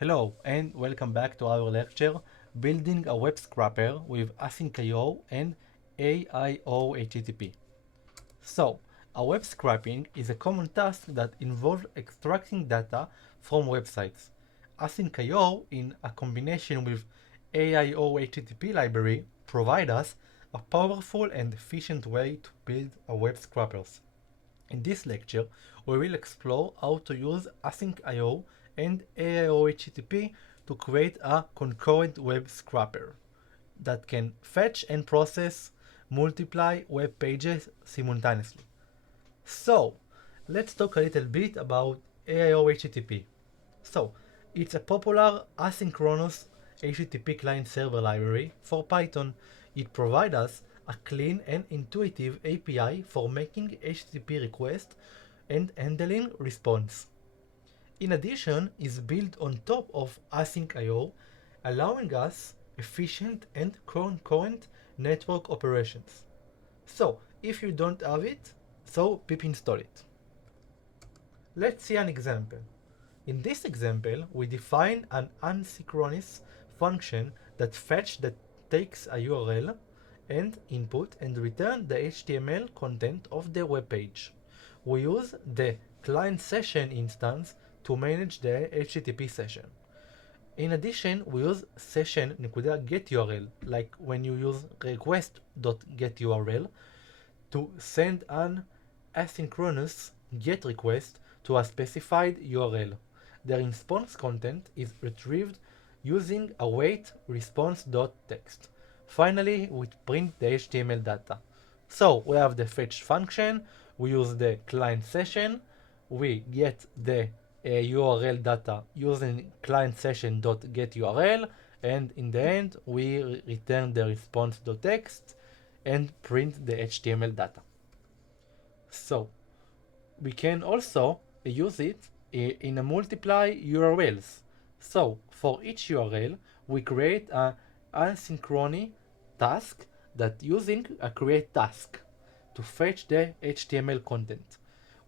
Hello and welcome back to our lecture Building a Web Scraper with AsyncIO and aiohttp. So, a web scraping is a common task that involves extracting data from websites. AsyncIO, in a combination with aiohttp library, provide us a powerful and efficient way to build a web scrapers. In this lecture, we will explore how to use AsyncIO and aiohttp to create a concurrent web scraper that can fetch and process multiple web pages simultaneously. So, let's talk a little bit about aiohttp. So, it's a popular asynchronous HTTP client server library for Python. It provides us a clean and intuitive API for making HTTP requests and handling response. In addition, is built on top of AsyncIO, allowing us efficient and concurrent network operations. So, if you don't have it, so pip install it. Let's see an example. In this example, we define an asynchronous function that takes a URL and input and return the HTML content of the web page. We use the client session instance to manage the HTTP session. In addition, we use session.getURL, like when you use request.getURL to send an asynchronous GET request to a specified URL. The response content is retrieved using await response.text. Finally, we print the HTML data. So we have the fetch function, we use the client session, we get the URL data using client session.getURL, and in the end we return the response.text and print the HTML data. So we can also use it in a multiply URLs. So for each URL, we create a asynchrony task that using a create task to fetch the HTML content.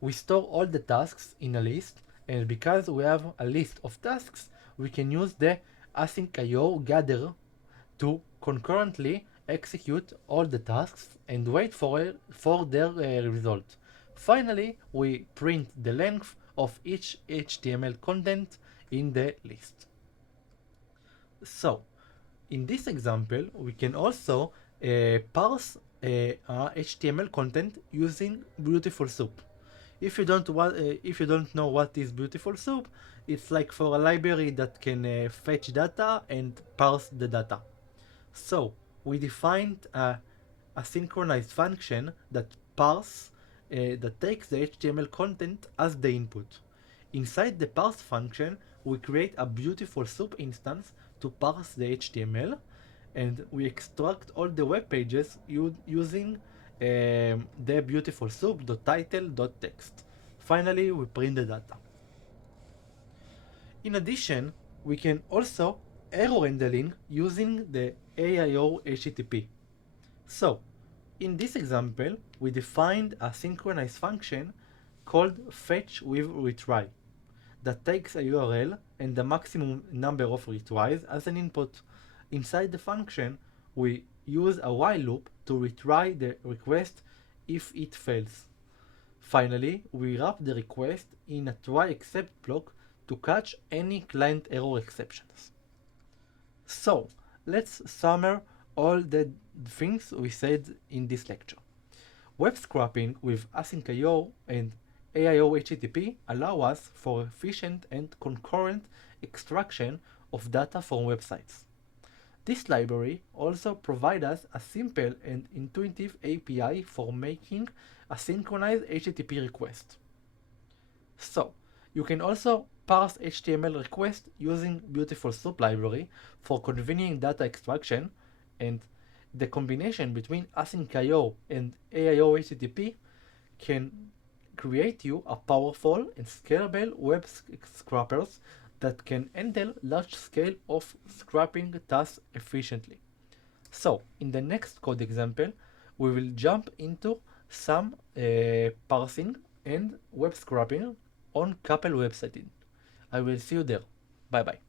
We store all the tasks in a list, and because we have a list of tasks, we can use the AsyncIO gather to concurrently execute all the tasks and wait for their result. Finally, we print the length of each HTML content in the list. So, in this example, we can also parse HTML content using Beautiful Soup. If you don't know what is Beautiful Soup, it's like for a library that can fetch data and parse the data. So we defined a synchronized function that takes the HTML content as the input. Inside the parse function, we create a Beautiful Soup instance to parse the HTML, and we extract all the web pages using the Beautiful Soup.title.text. Finally, we print the data. In addition, we can also error handling using the aiohttp. So, in this example, we defined a synchronized function called fetch with retry that takes a URL and the maximum number of retries as an input. Inside the function, we use a while loop to retry the request if it fails. Finally, we wrap the request in a try except block to catch any client error exceptions. So, let's summarize all the things we said in this lecture. Web scraping with AsyncIO and aiohttp allow us for efficient and concurrent extraction of data from websites. This library also provides us a simple and intuitive API for making a synchronized HTTP request. So, you can also parse HTML requests using Beautiful Soup library for convenient data extraction, and the combination between AsyncIO and aiohttp can create you a powerful and scalable web scrapers that can handle large scale of scraping tasks efficiently. So, in the next code example, we will jump into some parsing and web scraping on couple websites. I will see you there. Bye bye.